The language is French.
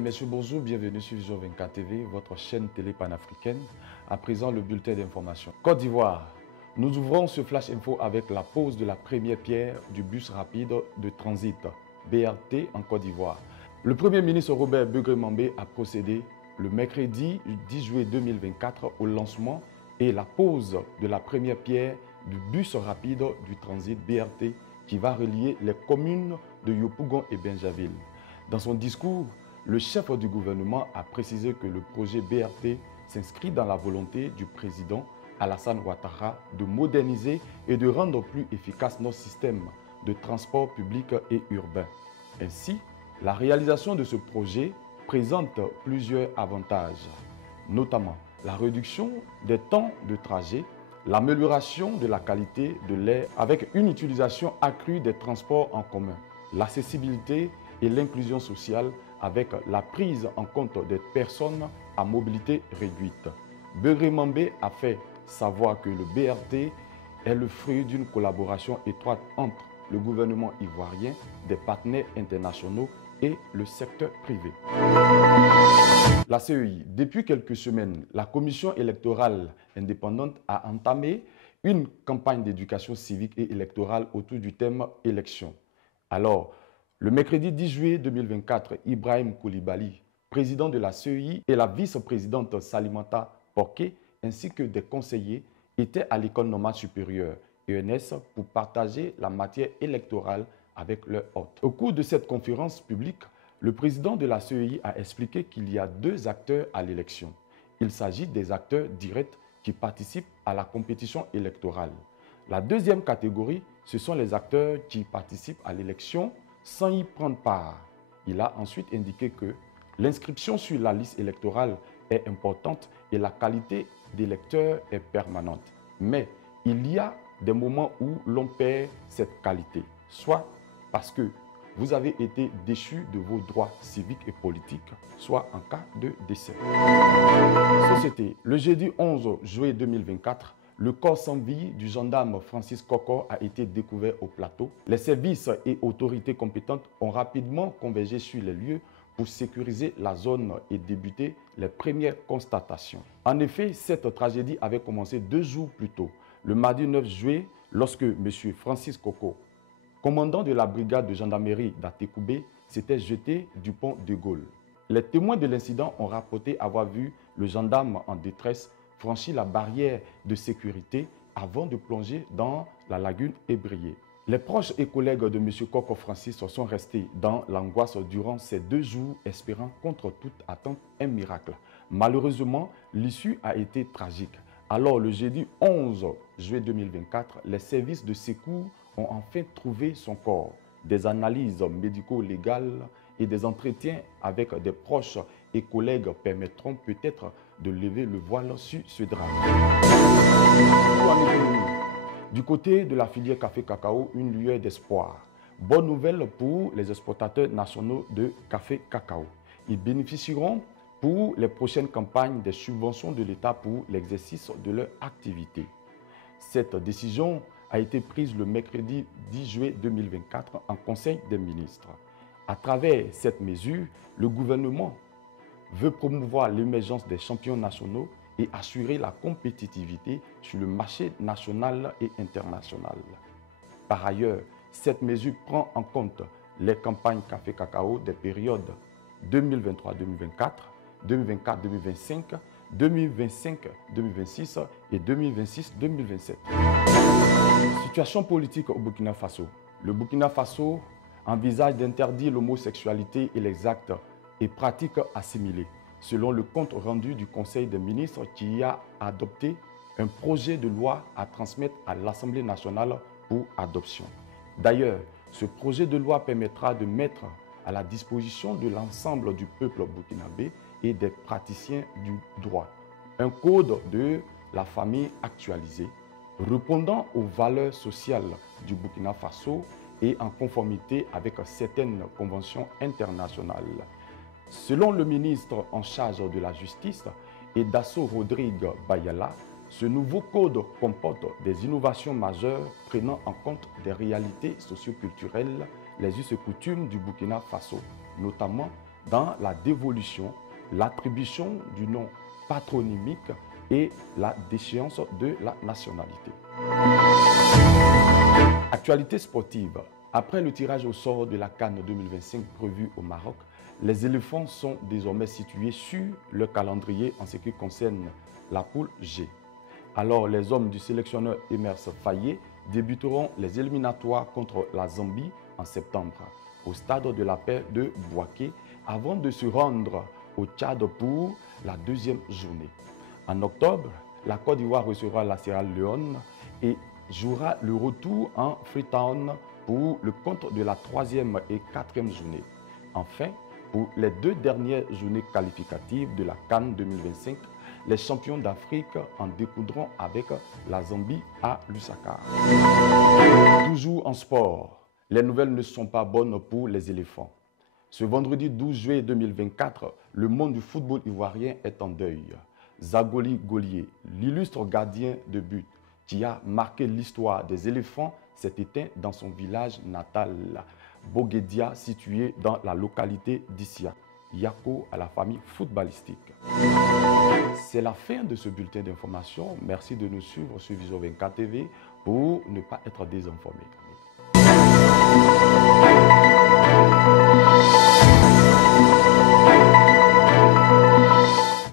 et messieurs, bonjour, bienvenue sur Vision 24 TV, votre chaîne télé panafricaine. À présent, le bulletin d'information. Côte d'Ivoire, nous ouvrons ce flash info avec la pose de la première pierre du bus rapide de transit BRT en Côte d'Ivoire. Le Premier ministre Robert Begré-Mambé a procédé le mercredi 10 juillet 2024 au lancement et la pose de la première pierre du bus rapide du transit BRT qui va relier les communes de Yopougon et Binjaville. Dans son discours, le chef du gouvernement a précisé que le projet BRT s'inscrit dans la volonté du président Alassane Ouattara de moderniser et de rendre plus efficace notre système de transport public et urbain. Ainsi, la réalisation de ce projet présente plusieurs avantages, notamment la réduction des temps de trajet, l'amélioration de la qualité de l'air avec une utilisation accrue des transports en commun, l'accessibilité et l'inclusion sociale avec la prise en compte des personnes à mobilité réduite. Begré-Mambé a fait savoir que le BRT est le fruit d'une collaboration étroite entre le gouvernement ivoirien, des partenaires internationaux et le secteur privé. La CEI, depuis quelques semaines, la Commission électorale indépendante a entamé une campagne d'éducation civique et électorale autour du thème « Élections ». Alors, le mercredi 10 juillet 2024, Ibrahim Koulibaly, président de la CEI, et la vice-présidente Salimata Porqué, ainsi que des conseillers, étaient à l'École normale supérieure, ENS, pour partager la matière électorale avec leurs hôtes. Au cours de cette conférence publique, le président de la CEI a expliqué qu'il y a deux acteurs à l'élection. Il s'agit des acteurs directs qui participent à la compétition électorale. La deuxième catégorie, ce sont les acteurs qui participent à l'élection sans y prendre part. Il a ensuite indiqué que l'inscription sur la liste électorale est importante et la qualité des électeurs est permanente. Mais il y a des moments où l'on perd cette qualité, soit parce que vous avez été déchu de vos droits civiques et politiques, soit en cas de décès. Société, le jeudi 11 juillet 2024, le corps sans vie du gendarme Francis Kokor a été découvert au plateau. Les services et autorités compétentes ont rapidement convergé sur les lieux pour sécuriser la zone et débuter les premières constatations. En effet, cette tragédie avait commencé 2 jours plus tôt, le mardi 9 juillet, lorsque M. Francis Kokor, commandant de la brigade de gendarmerie d'Atekoubé, s'était jeté du pont de Gaulle. Les témoins de l'incident ont rapporté avoir vu le gendarme en détresse franchir la barrière de sécurité avant de plonger dans la lagune ébriée. Les proches et collègues de M. Kokor Francis sont restés dans l'angoisse durant ces 2 jours, espérant contre toute attente un miracle. Malheureusement, l'issue a été tragique. Alors, le jeudi 11 juillet 2024, les services de secours ont enfin trouvé son corps. Des analyses médico-légales et des entretiens avec des proches et collègues permettront peut-être de lever le voile sur ce drame. Du côté de la filière café-cacao, une lueur d'espoir. Bonne nouvelle pour les exportateurs nationaux de café-cacao. Ils bénéficieront pour les prochaines campagnes des subventions de l'État pour l'exercice de leur activité. Cette décision a été prise le mercredi 10 juillet 2024 en Conseil des ministres. À travers cette mesure, le gouvernement veut promouvoir l'émergence des champions nationaux et assurer la compétitivité sur le marché national et international. Par ailleurs, cette mesure prend en compte les campagnes café-cacao des périodes 2023-2024, 2024-2025, 2025-2026 et 2026-2027. Situation politique au Burkina Faso. Le Burkina Faso envisage d'interdire l'homosexualité et les actes et pratiques assimilées, selon le compte rendu du Conseil des ministres qui a adopté un projet de loi à transmettre à l'Assemblée nationale pour adoption. D'ailleurs, ce projet de loi permettra de mettre à la disposition de l'ensemble du peuple burkinabé et des praticiens du droit un code de la famille actualisé, répondant aux valeurs sociales du Burkina Faso et en conformité avec certaines conventions internationales. Selon le ministre en charge de la Justice, Edasso Rodrigue Bayala, ce nouveau code comporte des innovations majeures prenant en compte des réalités socioculturelles, les us et coutumes du Burkina Faso, notamment dans la dévolution, l'attribution du nom patronymique et la déchéance de la nationalité. Actualité sportive. Après le tirage au sort de la CAN 2025 prévu au Maroc, les éléphants sont désormais situés sur le calendrier en ce qui concerne la poule G. Alors, les hommes du sélectionneur Emers Faye débuteront les éliminatoires contre la Zambie en septembre au stade de la paix de Bouaké avant de se rendre au Tchad pour la deuxième journée. En octobre, la Côte d'Ivoire recevra la Sierra Leone et jouera le retour en Freetown pour le compte de la troisième et quatrième journée. Enfin, pour les deux dernières journées qualificatives de la CAN 2025, les champions d'Afrique en découdront avec la Zambie à Lusaka. Toujours en sport, les nouvelles ne sont pas bonnes pour les éléphants. Ce vendredi 12 juillet 2024, le monde du football ivoirien est en deuil. Zagoli Golier, l'illustre gardien de but qui a marqué l'histoire des éléphants, s'est éteint dans son village natal, Boguedia, situé dans la localité d'Issia. Yako à la famille footballistique. C'est la fin de ce bulletin d'information. Merci de nous suivre sur Vision 24 TV pour ne pas être désinformé.